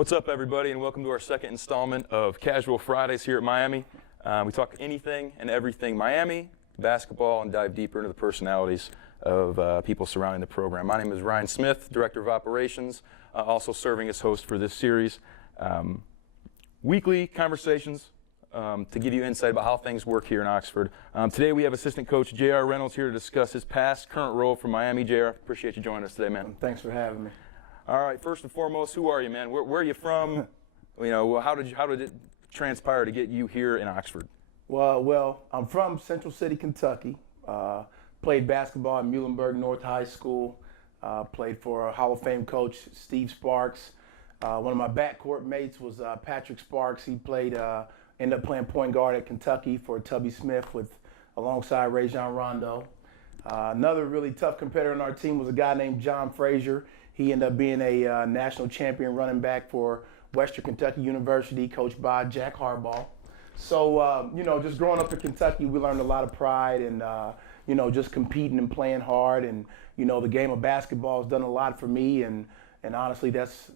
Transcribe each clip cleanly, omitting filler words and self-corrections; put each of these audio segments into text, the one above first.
What's up, everybody, and welcome to our second installment of Casual Fridays here at Miami. We talk anything and everything Miami, basketball, and dive deeper into the personalities of people surrounding the program. My name is Ryan Smith, Director of Operations, also serving as host for this series. Weekly conversations to give you insight about how things work here in Oxford. Today we have assistant coach J.R. Reynolds here to discuss his past, current role for Miami. J.R., appreciate you joining us today, man. Thanks for having me. All right, first and foremost, who are you, man? Where are you from? You know, how did it transpire to get you here in Oxford? Well, I'm from Central City, Kentucky. Played basketball at Muhlenberg North High School. Played for Hall of Fame coach Steve Sparks. One of my backcourt mates was Patrick Sparks. He ended up playing point guard at Kentucky for Tubby Smith alongside Rajon Rondo. Another really tough competitor on our team was a guy named John Frazier. He ended up being a national champion running back for Western Kentucky University, coached by Jack Harbaugh. So, just growing up in Kentucky, we learned a lot of pride and, just competing and playing hard. And, the game of basketball has done a lot for me. And honestly, that's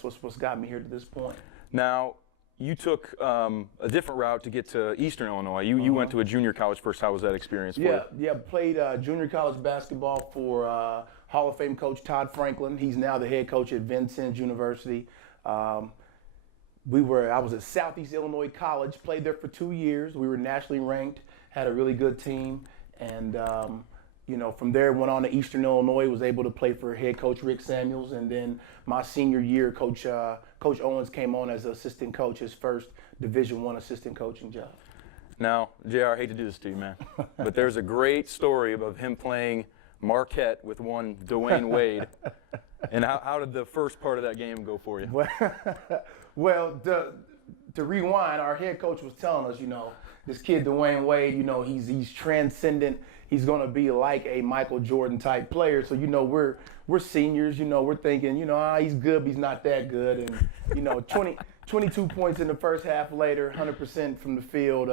what's got me here to this point. Now, you took a different route to get to Eastern Illinois. You went to a junior college first. How was that experience for you? Yeah, played junior college basketball for Hall of Fame coach Todd Franklin. He's now the head coach at Vincennes University. I was at Southeast Illinois College, played there for 2 years. We were nationally ranked, had a really good team, and from there went on to Eastern Illinois, was able to play for head coach Rick Samuels, and then my senior year, Coach Owens came on as assistant coach, his first Division I assistant coaching job. Now, JR, I hate to do this to you, man, but there's a great story of him playing Marquette with one Dwayne Wade. And how did the first part of that game go for you? Well, to rewind, our head coach was telling us, this kid Dwayne Wade, he's transcendent. He's going to be like a Michael Jordan type player. So, we're seniors, we're thinking, he's good, but he's not that good. And, 22 points in the first half later, 100% from the field.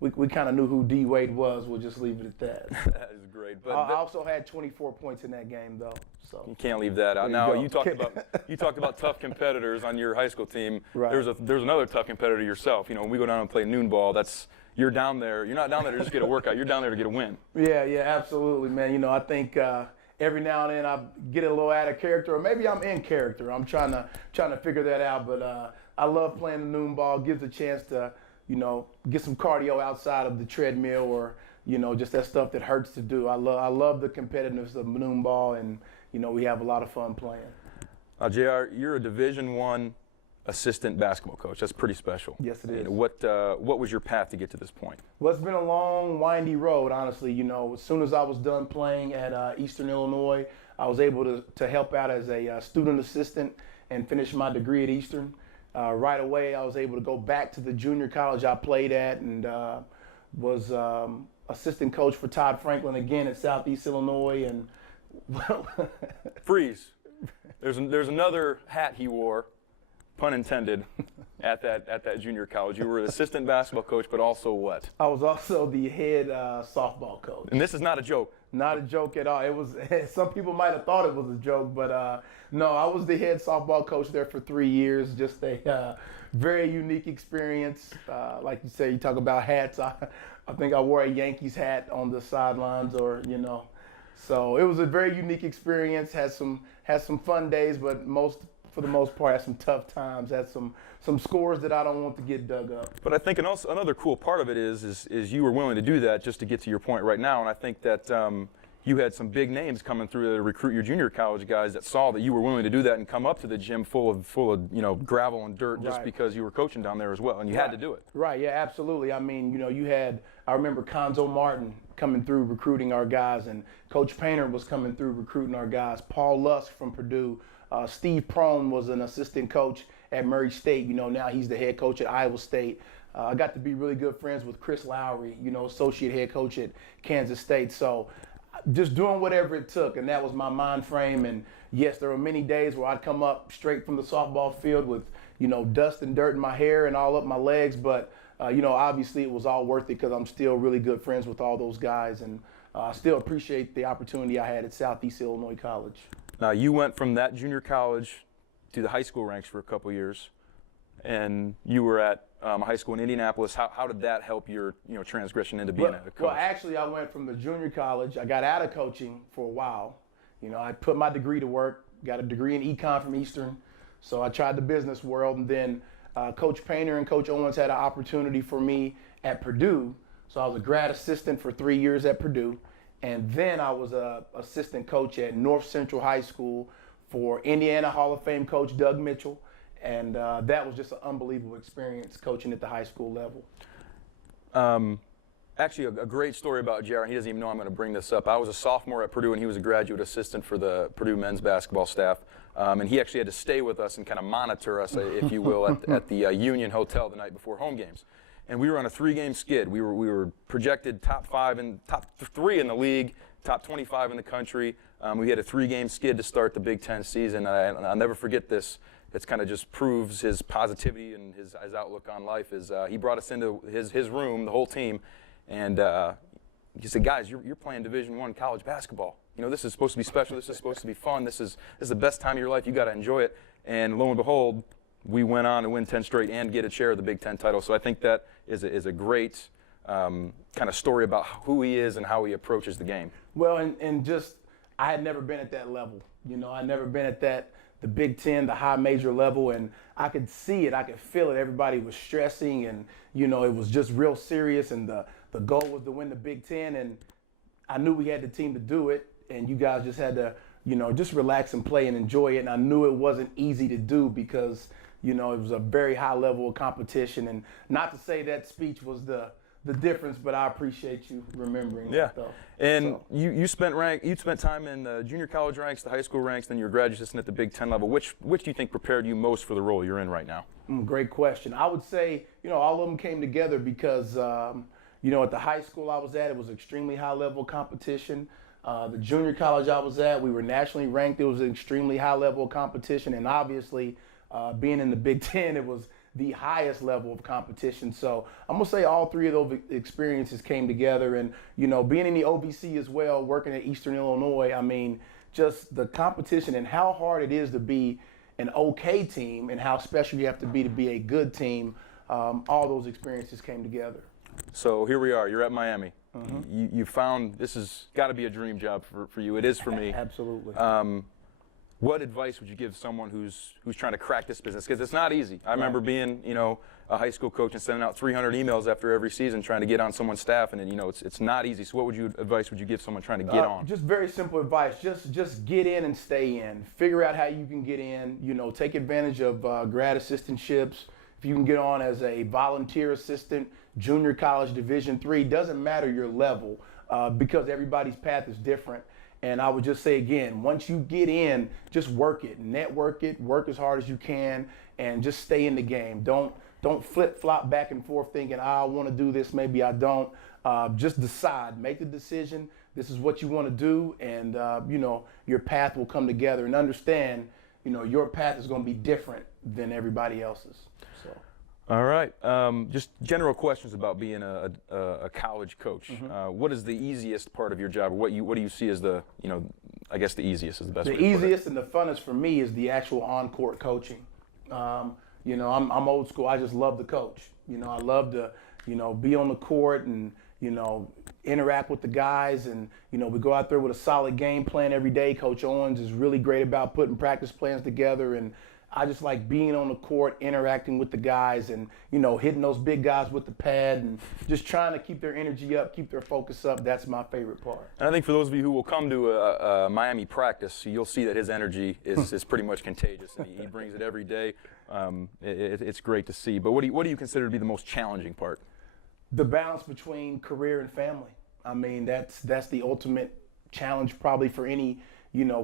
We kind of knew who D. Wade was. We'll just leave it at that. That is great. But I also had 24 points in that game, though. So you can't leave that out. Now, you talked about tough competitors on your high school team. Right. There's another tough competitor yourself. When we go down and play noon ball, you're down there. You're not down there to just get a workout. You're down there to get a win. Yeah, absolutely, man. I think every now and then I get a little out of character, or maybe I'm in character. I'm trying to figure that out. But I love playing the noon ball. Gives a chance to, get some cardio outside of the treadmill, or just that stuff that hurts to do. I love the competitiveness of noon ball, and we have a lot of fun playing. JR, you're a Division I assistant basketball coach. That's pretty special. Yes, it is. What was your path to get to this point? Well, it's been a long, windy road, honestly. As soon as I was done playing at Eastern Illinois, I was able to help out as a student assistant and finish my degree at Eastern. Right away, I was able to go back to the junior college I played at, and was assistant coach for Todd Franklin again at Southeast Illinois. And Freeze. There's another hat he wore, pun intended, at that junior college. You were an assistant basketball coach, but also what? I was also the head softball coach. And this is not a joke. Not a joke at all. It was. Some people might have thought it was a joke, but no, I was the head softball coach there for 3 years. Just a very unique experience. Like you say, you talk about hats. I think I wore a Yankees hat on the sidelines, or So it was a very unique experience. Had some fun days, but for the most part, had some tough times. Had some scores that I don't want to get dug up. But I think another cool part of it is you were willing to do that just to get to your point right now. And I think that you had some big names coming through to recruit your junior college guys that saw that you were willing to do that and come up to the gym full of gravel and dirt just because you were coaching down there as well, and you had to do it. Right. Yeah. Absolutely. I mean, I remember Conzo Martin coming through recruiting our guys, and Coach Painter was coming through recruiting our guys. Paul Lusk from Purdue. Steve Prone was an assistant coach at Murray State. Now he's the head coach at Iowa State. I got to be really good friends with Chris Lowry, associate head coach at Kansas State. So just doing whatever it took, and that was my mind frame. And yes, there were many days where I'd come up straight from the softball field with, dust and dirt in my hair and all up my legs. But, obviously it was all worth it because I'm still really good friends with all those guys. And I still appreciate the opportunity I had at Southeast Illinois College. Now, you went from that junior college to the high school ranks for a couple years, and you were at a high school in Indianapolis. How did that help your transgression into being a coach? Well, actually, I went from the junior college. I got out of coaching for a while. I put my degree to work, got a degree in econ from Eastern. So I tried the business world, and then Coach Painter and Coach Owens had an opportunity for me at Purdue. So I was a grad assistant for 3 years at Purdue. And then I was a assistant coach at North Central High School for Indiana Hall of Fame coach Doug Mitchell. And that was just an unbelievable experience coaching at the high school level. Actually, a great story about Jared. He doesn't even know I'm going to bring this up. I was a sophomore at Purdue, and he was a graduate assistant for the Purdue men's basketball staff. And he actually had to stay with us and kind of monitor us, if you will, at the Union Hotel the night before home games. And we were on a 3-game skid. We were projected top 3 in the league, top 25 in the country. We had a 3-game skid to start the Big Ten season. I'll never forget this. It's kind of just proves his positivity and his outlook on life. He brought us into his room, the whole team, and he said, "Guys, you're playing Division I college basketball. This is supposed to be special. This is supposed to be fun. This is the best time of your life. You got to enjoy it." And lo and behold, we went on to win 10 straight and get a share of the Big Ten title. So I think that is a great kind of story about who he is and how he approaches the game. Well, and just I had never been at that level. I'd never been at the Big Ten, the high major level, and I could see it, I could feel it. Everybody was stressing, and it was just real serious, and the goal was to win the Big Ten, and I knew we had the team to do it, and you guys just had to, just relax and play and enjoy it, and I knew it wasn't easy to do because, it was a very high level of competition, and not to say that speech was the difference, but I appreciate you remembering that, though. And so. you spent time in the junior college ranks, the high school ranks, then you were graduate assistant at the Big Ten level. Which do you think prepared you most for the role you're in right now? Great question. I would say, all of them came together because, at the high school I was at, it was extremely high level competition. The junior college I was at, we were nationally ranked. It was an extremely high level competition. And obviously, being in the Big Ten, it was the highest level of competition. So I'm going to say all 3 of those experiences came together. And, being in the OVC as well, working at Eastern Illinois, I mean, just the competition and how hard it is to be an okay team and how special you have to be a good team, all those experiences came together. So here we are. You're at Miami. Mm-hmm. You found this has got to be a dream job for you. It is for me. Absolutely. What advice would you give someone who's trying to crack this business? Because it's not easy. I remember being, a high school coach and sending out 300 emails after every season trying to get on someone's staff, and it's not easy. So what advice would you give someone trying to get on? Just very simple advice. Just get in and stay in. Figure out how you can get in. Take advantage of grad assistantships. If you can get on as a volunteer assistant, junior college, Division III, doesn't matter your level because everybody's path is different. And I would just say again, once you get in, just work it, network it, work as hard as you can, and just stay in the game. Don't flip-flop back and forth thinking, I want to do this, maybe I don't. Just decide, make the decision. This is what you want to do, and your path will come together. And understand, your path is going to be different than everybody else's. So. All right. Just general questions about being a college coach. Mm-hmm. What is the easiest part of your job? What do you see as the easiest is the best way to put it? The easiest and the funnest for me is the actual on-court coaching. I'm old school. I just love to coach. I love to, be on the court and, interact with the guys. And, we go out there with a solid game plan every day. Coach Owens is really great about putting practice plans together. And I just like being on the court, interacting with the guys and, hitting those big guys with the pad and just trying to keep their energy up, keep their focus up. That's my favorite part. And I think for those of you who will come to a Miami practice, you'll see that his energy is pretty much contagious. And he brings it every day. It's great to see. But what do you consider to be the most challenging part? The balance between career and family. I mean, that's the ultimate challenge probably for any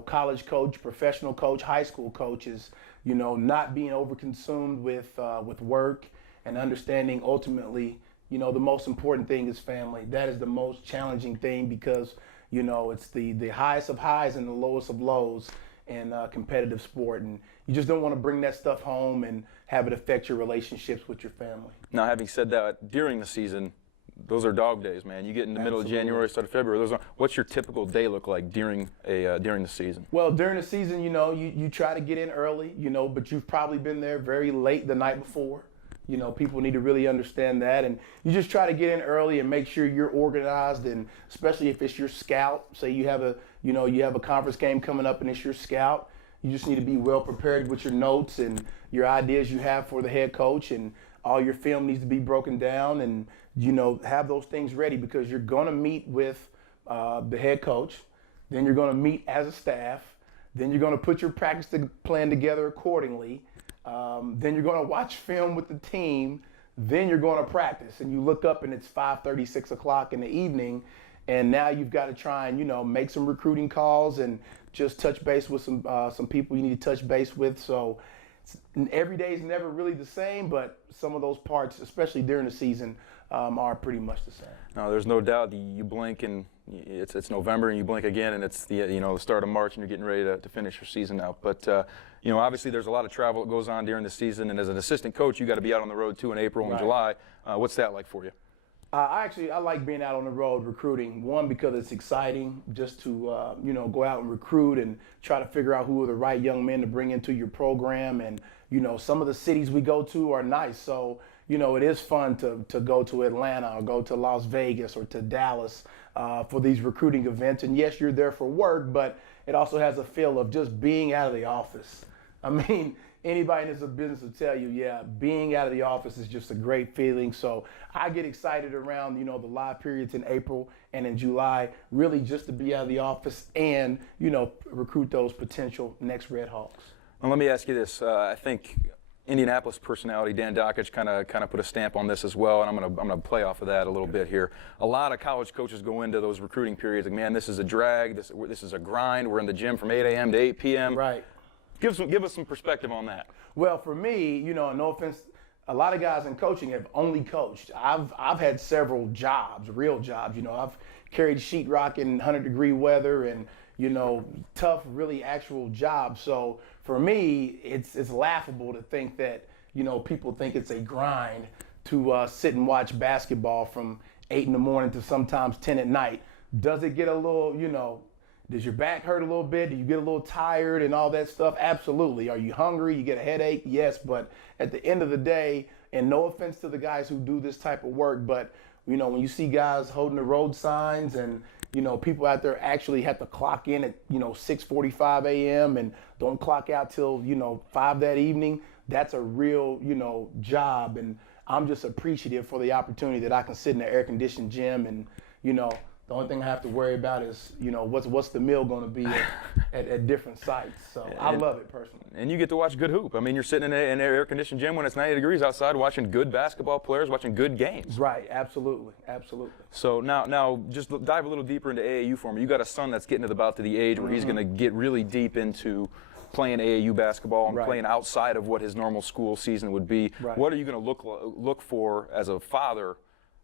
college coach, professional coach, high school coaches, not being overconsumed with work and understanding ultimately, the most important thing is family. That is the most challenging thing because, it's the highest of highs and the lowest of lows in competitive sport. And you just don't want to bring that stuff home and have it affect your relationships with your family. Now, having said that, during the season, those are dog days, man. You get in the middle of January, start of February. What's your typical day look like during the season? Well, during the season, you try to get in early, but you've probably been there very late the night before. People need to really understand that, and you just try to get in early and make sure you're organized, and especially if it's your scout. Say you have a conference game coming up and it's your scout. You just need to be well prepared with your notes and your ideas you have for the head coach, and all your film needs to be broken down, and have those things ready, because you're going to meet with the head coach, then you're going to meet as a staff, then you're going to put your practice plan together accordingly, then you're going to watch film with the team, then you're going to practice, and you look up and it's 5:30, 6 o'clock in the evening, and now you've got to try and make some recruiting calls and just touch base with some people you need to touch base with. So every day is never really the same, but some of those parts, especially during the season, are pretty much the same. No, there's no doubt. You blink and it's November, and you blink again, and it's the start of March, and you're getting ready to finish your season out. But obviously there's a lot of travel that goes on during the season, and as an assistant coach, you got to be out on the road too in April and July. What's that like for you? I like being out on the road recruiting. One, because it's exciting just to go out and recruit and try to figure out who are the right young men to bring into your program. And some of the cities we go to are nice, so it is fun to go to Atlanta or go to Las Vegas or to Dallas for these recruiting events. And yes, you're there for work, but it also has a feel of just being out of the office. I mean, anybody in this business will tell you, being out of the office is just a great feeling. So I get excited around, the live periods in April and in July, really just to be out of the office and, recruit those potential next Red Hawks. Well, let me ask you this. I think Indianapolis personality Dan Dockich kind of put a stamp on this as well, and I'm gonna play off of that a little bit here. A lot of college coaches go into those recruiting periods like, man, this is a drag. This is a grind. We're in the gym from 8 a.m. to 8 p.m. Right. Give us some perspective on that. Well, for me, no offense, a lot of guys in coaching have only coached. I've had several jobs, real jobs. I've carried sheetrock in 100-degree weather and tough, really actual jobs. So for me, it's laughable to think that people think it's a grind to sit and watch basketball from 8 in the morning to sometimes 10 at night. Does it get a little, does your back hurt a little bit? Do you get a little tired and all that stuff? Absolutely. Are you hungry? You get a headache? Yes. But at the end of the day, and no offense to the guys who do this type of work, but when you see guys holding the road signs and people out there actually have to clock in at 6:45 a.m. and don't clock out till 5 that evening, that's a real job. And I'm just appreciative for the opportunity that I can sit in an air-conditioned gym and the only thing I have to worry about is, what's the meal going to be at different sites. So I love it personally. And you get to watch good hoop. I mean, you're sitting in an air-conditioned gym when it's 90 degrees outside watching good basketball players, watching good games. Right, absolutely. So now just dive a little deeper into AAU for me. You got a son that's getting about to the age where he's going to get really deep into playing AAU basketball and playing outside of what his normal school season would be. Right. What are you going to look for as a father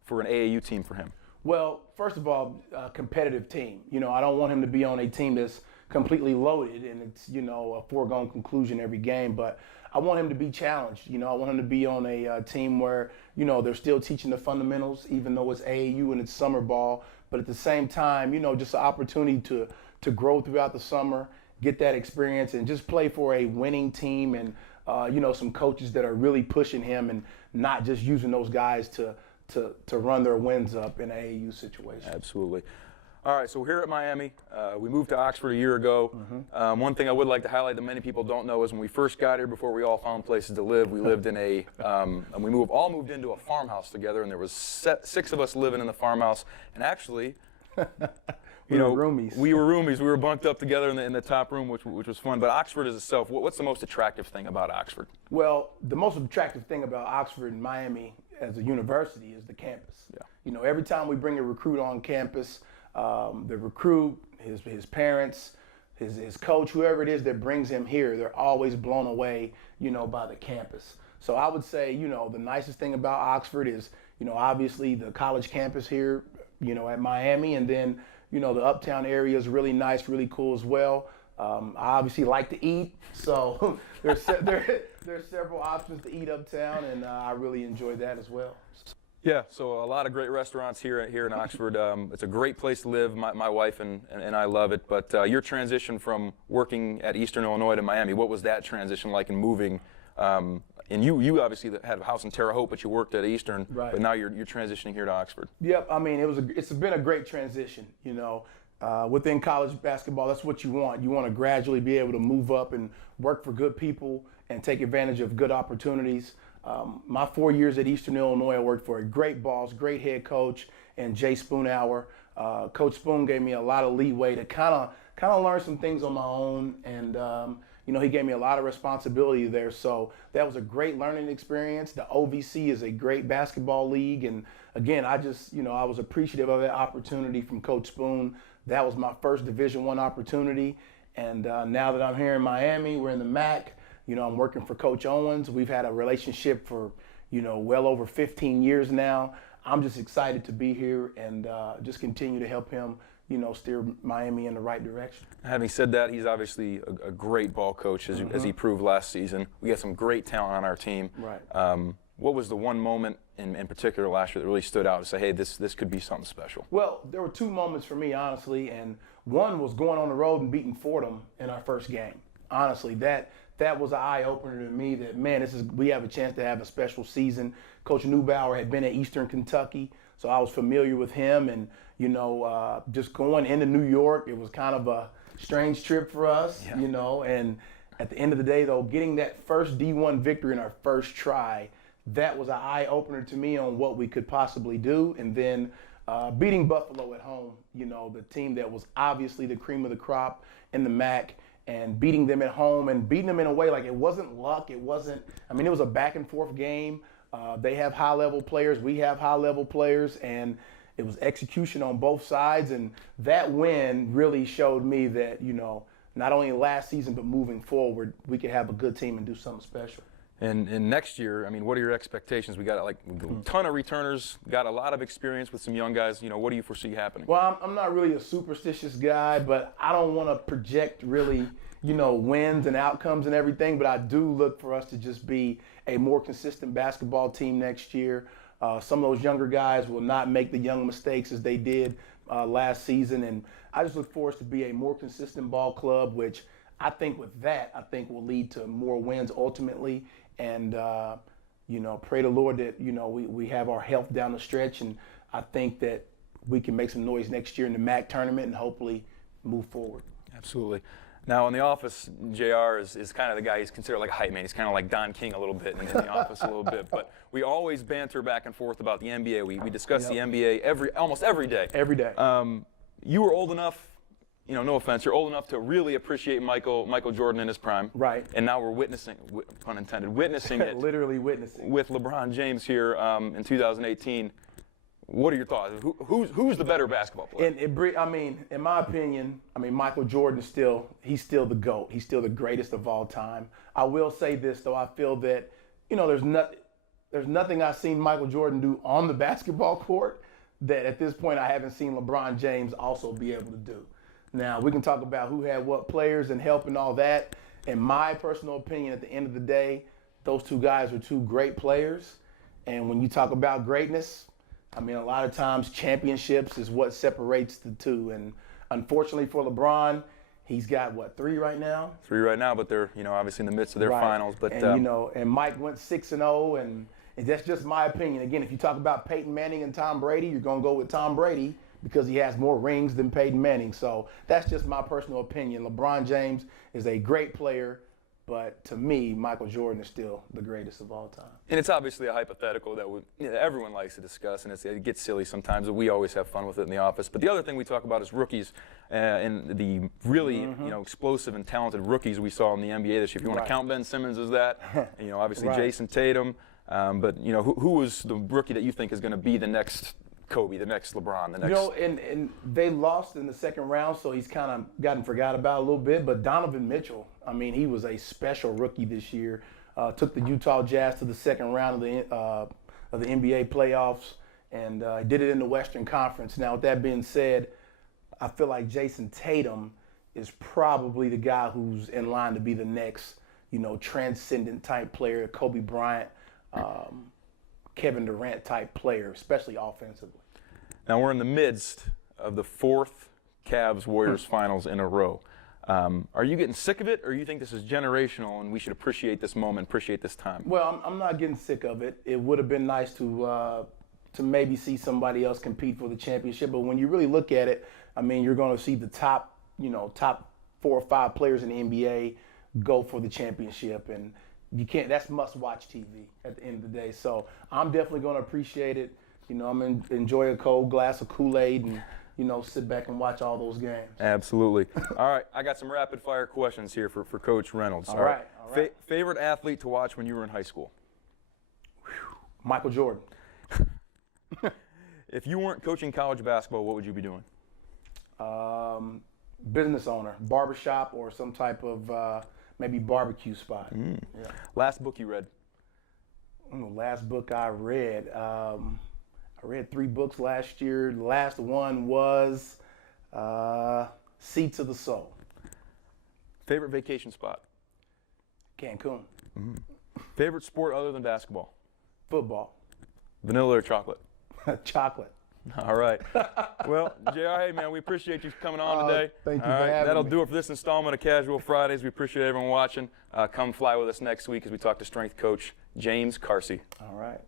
for an AAU team for him? Well, first of all, a competitive team. I don't want him to be on a team that's completely loaded and it's, a foregone conclusion every game. But I want him to be challenged. I want him to be on a team where, they're still teaching the fundamentals, even though it's AAU and it's summer ball. But at the same time, just an opportunity to grow throughout the summer, get that experience, and just play for a winning team and, some coaches that are really pushing him and not just using those guys to run their wins up in an AAU situation. Absolutely. All right, so we're here at Miami. We moved to Oxford a year ago. One thing I would like to highlight that many people don't know is when we first got here, before we all found places to live, we lived in and we all moved into a farmhouse together, and there was 6 of us living in the farmhouse. And actually, we were roomies. We were bunked up together in the top room, which was fun. But Oxford is itself, what's the most attractive thing about Oxford? Well, the most attractive thing about Oxford and Miami as a university is the campus. Yeah. Every time we bring a recruit on campus, the recruit, his parents, his coach, whoever it is that brings him here, they're always blown away, by the campus. So I would say, the nicest thing about Oxford is, obviously the college campus here, at Miami, and then, the uptown area is really nice, really cool as well. I obviously like to eat, so there's several options to eat uptown, and I really enjoy that as well. Yeah, so a lot of great restaurants here in Oxford. It's a great place to live. My wife and I love it. But your transition from working at Eastern Illinois to Miami, what was that transition like in moving? And you obviously had a house in Terre Haute, but you worked at Eastern. Right. But now you're transitioning here to Oxford. Yep. I mean, it's been a great transition. You know, within college basketball, that's what you want. You want to gradually be able to move up and work for good people and take advantage of good opportunities. My 4 years at Eastern Illinois, I worked for a great boss, great head coach, and Jay Spoonhour. Coach Spoon gave me a lot of leeway to kind of learn some things on my own, and you know, he gave me a lot of responsibility there. So that was a great learning experience. The OVC is a great basketball league, and again, I was appreciative of that opportunity from Coach Spoon. That was my first Division I opportunity, and now that I'm here in Miami, we're in the MAC. You know, I'm working for Coach Owens. We've had a relationship for, you know, well over 15 years now. I'm just excited to be here and just continue to help him, you know, steer Miami in the right direction. Having said that, he's obviously a great ball coach, as he proved last season. We got some great talent on our team. Right. What was the one moment in particular last year that really stood out to say, hey, this could be something special? Well, there were two moments for me, honestly, and one was going on the road and beating Fordham in our first game. Honestly, that was an eye-opener to me that, man, we have a chance to have a special season. Coach Neubauer had been at Eastern Kentucky, so I was familiar with him. And, you know, just going into New York, it was kind of a strange trip for us, you know. And at the end of the day, though, getting that first D1 victory in our first try, that was an eye-opener to me on what we could possibly do. And then beating Buffalo at home, you know, the team that was obviously the cream of the crop in the MAC, and beating them at home and beating them in a way like it wasn't luck. It wasn't, I mean, it was a back and forth game. They have high level players. We have high level players, and it was execution on both sides. And that win really showed me that, you know, not only last season, but moving forward, we could have a good team and do something special. And next year, I mean, what are your expectations? We got like a ton of returners, got a lot of experience with some young guys. You know, what do you foresee happening? Well, I'm not really a superstitious guy, but I don't want to project really, you know, wins and outcomes and everything. But I do look for us to just be a more consistent basketball team next year. Some of those younger guys will not make the young mistakes as they did last season. And I just look for us to be a more consistent ball club, which I think with that, I think will lead to more wins ultimately. And, you know, pray the Lord that, you know, we have our health down the stretch. And I think that we can make some noise next year in the MAC tournament and hopefully move forward. Absolutely. Now, in the office, JR is kind of the guy, he's considered like a hype man. He's kind of like Don King a little bit in the office a little bit. But we always banter back and forth about the NBA. We discuss the NBA almost every day. Every day. You were old enough, you know, no offense, you're old enough to really appreciate Michael Jordan in his prime. Right. And now we're witnessing, pun intended, witnessing it. Literally witnessing. With LeBron James here in 2018. What are your thoughts? Who's the better basketball player? And I mean, in my opinion, I mean, Michael Jordan he's still the GOAT. He's still the greatest of all time. I will say this, though. I feel that, you know, there's nothing I've seen Michael Jordan do on the basketball court that at this point I haven't seen LeBron James also be able to do. Now, we can talk about who had what players and help and all that. In my personal opinion, at the end of the day, those two guys are two great players. And when you talk about greatness, I mean, a lot of times championships is what separates the two. And unfortunately for LeBron, he's got, what, 3 right now? 3 right now, but they're, you know, obviously in the midst of their finals. But and, you know, and Mike went 6-0, and that's just my opinion. Again, if you talk about Peyton Manning and Tom Brady, you're going to go with Tom Brady because he has more rings than Peyton Manning. So that's just my personal opinion. LeBron James is a great player, but to me, Michael Jordan is still the greatest of all time. And it's obviously a hypothetical that everyone likes to discuss, and it gets silly sometimes, but we always have fun with it in the office. But the other thing we talk about is rookies and the really you know, explosive and talented rookies we saw in the NBA this year. If you want to count Ben Simmons as that, you know, obviously Jason Tatum. But, you know, who was the rookie that you think is going to be the next Kobe, the next LeBron, the next? You know, and they lost in the second round, so he's kind of gotten forgot about a little bit. But Donovan Mitchell, I mean, he was a special rookie this year. Took the Utah Jazz to the second round of the NBA playoffs, and did it in the Western Conference. Now, with that being said, I feel like Jason Tatum is probably the guy who's in line to be the next, you know, transcendent type player. Kobe Bryant Kevin Durant type player, especially offensively. Now we're in the midst of the 4th Cavs-Warriors finals in a row. Are you getting sick of it, or you think this is generational and we should appreciate this moment, appreciate this time? Well, I'm not getting sick of it. It would have been nice to maybe see somebody else compete for the championship, but when you really look at it, I mean, you're going to see the top 4 or 5 players in the NBA go for the championship, and you can't. That's must-watch TV at the end of the day. So I'm definitely going to appreciate it. I'm going to enjoy a cold glass of Kool-Aid and sit back and watch all those games. Absolutely. All right, I got some rapid-fire questions here for Coach Reynolds. All right. Favorite athlete to watch when you were in high school? Michael Jordan. If you weren't coaching college basketball, what would you be doing? Business owner, barbershop, or some type of maybe barbecue spot. Yeah. Last book you read? The last book I read. I read 3 books last year. The last one was Seats of the Soul. Favorite vacation spot? Cancun. Favorite sport other than basketball? Football. Vanilla or chocolate? Chocolate. All right. Well, JR, hey, man, we appreciate you coming on today. Thank you All for right, having that'll me. do it for this installment of Casual Fridays. We appreciate everyone watching. Come fly with us next week as we talk to strength coach James Carsey. All right.